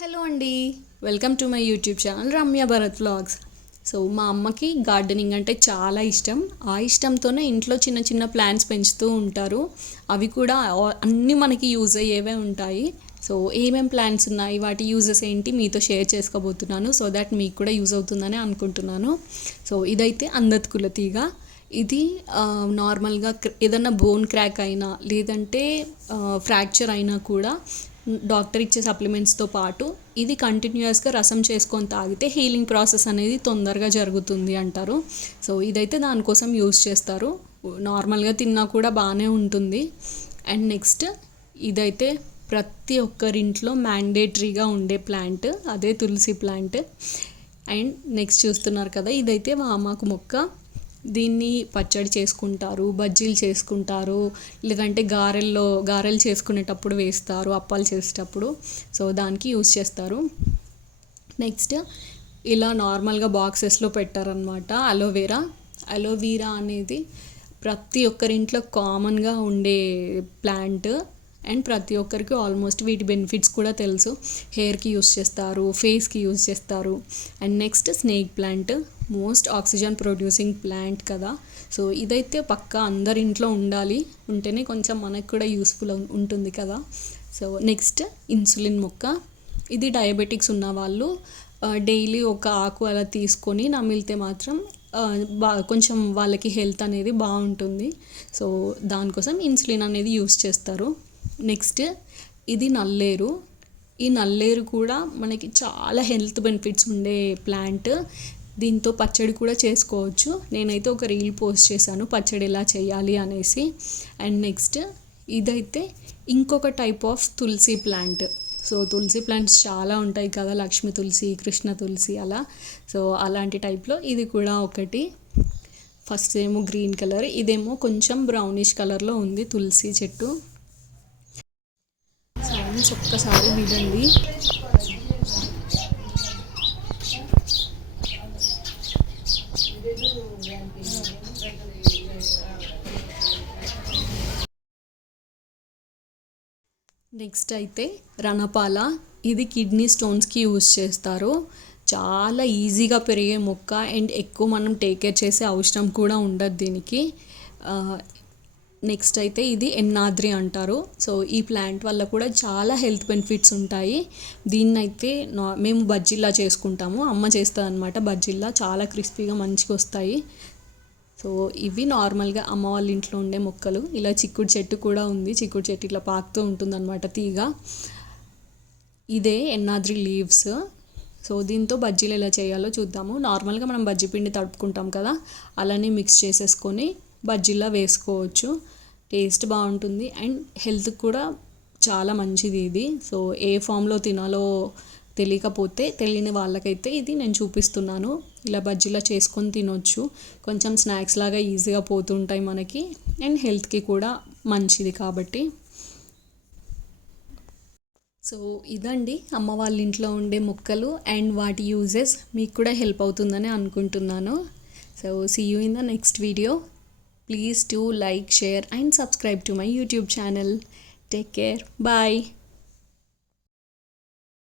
Hello అండి. Welcome to my YouTube channel Ramya Bharat vlogs. So మా అమ్మకి gardening అంటే చాలా ఇష్టం. ఆ ఇష్టంతోనే ఇంట్లో చిన్న చిన్న ప్లాంట్స్ పెంచుతూ ఉంటారు. అవి కూడా అన్నీ మనకి యూజ్ అయ్యేవే ఉంటాయి. సో ఏమేం ప్లాంట్స్ ఉన్నాయి? వాటి యూజెస్ ఏంటి? మీతో షేర్ చేసుకోబోతున్నాను. సో దట్ మీకు కూడా యూజ్ అవుతుందని అనుకుంటున్నాను. సో ఇదైతే అందత్కుల తీగ. ఇది నార్మల్గా ఏదన్నా బోన్ క్రాక్ అయినా లేదంటే ఫ్రాక్చర్ అయినా కూడా డాక్టర్ ఇచ్చే సప్లిమెంట్స్తో పాటు ఇది కంటిన్యూస్గా రసం చేసుకొని తాగితే హీలింగ్ ప్రాసెస్ అనేది తొందరగా జరుగుతుంది అంటారు. సో ఇదైతే దానికోసం యూస్ చేస్తారు. నార్మల్గా తిన్నా కూడా బాగానే ఉంటుంది. అండ్ నెక్స్ట్ ఇదైతే ప్రతి ఒక్కరింట్లో మ్యాండేటరీగా ఉండే ప్లాంట్ అదే తులసి ప్లాంట్. అండ్ నెక్స్ట్ చూస్తున్నారు కదా ఇదైతే వామాకు మొక్క. దీన్ని పచ్చడి చేసుకుంటారు బజ్జీలు చేసుకుంటారు లేదంటే గారెల్లో గారెలు చేసుకునేటప్పుడు వేస్తారు అప్పాలు చేసేటప్పుడు. సో దానికి యూస్ చేస్తారు. నెక్స్ట్ ఇలా నార్మల్గా బాక్సెస్లో పెట్టారనమాట అలోవెరా. అలోవెరా అనేది ప్రతి ఒక్కరింట్లో కామన్గా ఉండే ప్లాంట్. అండ్ ప్రతి ఒక్కరికి ఆల్మోస్ట్ వీటి బెనిఫిట్స్ కూడా తెలుసు. హెయిర్కి యూస్ చేస్తారు ఫేస్కి యూస్ చేస్తారు. And next snake plant. Most oxygen producing plant కదా. సో ఇదైతే పక్కా అందరి ఇంట్లో ఉండాలి. ఉంటేనే కొంచెం మనకు కూడా యూస్ఫుల్ ఉంటుంది కదా. సో నెక్స్ట్ ఇన్సులిన్ మొక్క. ఇది డయాబెటిక్స్ ఉన్న వాళ్ళు డైలీ ఒక ఆకు అలా తీసుకొని నమిలితే మాత్రం బా కొంచెం వాళ్ళకి హెల్త్ అనేది బాగుంటుంది. సో దానికోసం ఇన్సులిన్ అనేది యూస్ చేస్తారు. నెక్స్ట్ ఇది నల్లేరు. ఈ నల్లేరు కూడా మనకి చాలా హెల్త్ బెనిఫిట్స్ ఉండే ప్లాంట్. దీంతో పచ్చడి కూడా చేసుకోవచ్చు. నేనైతే ఒక రీల్ పోస్ట్ చేశాను పచ్చడి ఎలా చేయాలి అనేసి. అండ్ నెక్స్ట్ ఇదైతే ఇంకొక type of tulsi plant. So tulsi plants చాలా ఉంటాయి కదా లక్ష్మి తులసి కృష్ణ తులసి అలా. సో అలాంటి టైప్లో ఇది కూడా ఒకటి. ఫస్ట్ ఏమో గ్రీన్ కలర్ ఇదేమో కొంచెం బ్రౌనిష్ కలర్లో ఉంది తులసి చెట్టు. సైన్స్ ఒక్కసారి వినండి. నెక్స్ట్ అయితే రణపాల ఇది కిడ్నీ స్టోన్స్కి యూస్ చేస్తారు. చాలా ఈజీగా పెరిగే మొక్క అండ్ ఎక్కువ మనం టేక్ కేర్ చేసే అవసరం కూడా ఉండదు దీనికి. నెక్స్ట్ అయితే ఇది ఎన్నాద్రి అంటారు. సో ఈ ప్లాంట్ వల్ల కూడా చాలా హెల్త్ బెనిఫిట్స్ ఉంటాయి. దీన్నైతే నా మేము బజ్జీలా చేసుకుంటాము. అమ్మ చేస్తుంది అనమాట బజ్జిల్లా చాలా క్రిస్పీగా మంచిగా వస్తాయి. సో ఇవి నార్మల్గా అమ్మ వాళ్ళ ఇంట్లో ఉండే మొక్కలు. ఇలా చిక్కుడు చెట్టు కూడా ఉంది. చిక్కుడు చెట్టు ఇట్లా పాకుతూ ఉంటుంది అనమాట తీగ. ఇదే ఎన్నాద్రి లీవ్స్. సో దీంతో బజ్జీలు ఎలా చేయాలో చూద్దాము. నార్మల్గా మనం బజ్జీ పిండి తడుపుకుంటాం కదా. అలానే మిక్స్ చేసేసుకొని బజ్జీలా వేసుకోవచ్చు. టేస్ట్ బాగుంటుంది. అండ్ హెల్త్కి కూడా చాలా మంచిది ఇది. సో ఏ ఫామ్లో తినాలో తెలియకపోతే తెలియని వాళ్ళకైతే ఇది నేను చూపిస్తున్నాను. ఇలా బజ్జీలా చేసుకొని తినొచ్చు. కొంచెం స్నాక్స్ లాగా ఈజీగా పోతుంటాయి మనకి. అండ్ హెల్త్కి కూడా మంచిది కాబట్టి. సో ఇదండి అమ్మ వాళ్ళ ఇంట్లో ఉండే మొక్కలు అండ్ వాటి యూజెస్. మీకు కూడా హెల్ప్ అవుతుందని అనుకుంటున్నాను. So see you in the next video Please do like, share, and subscribe to my YouTube channel. Take care. Bye.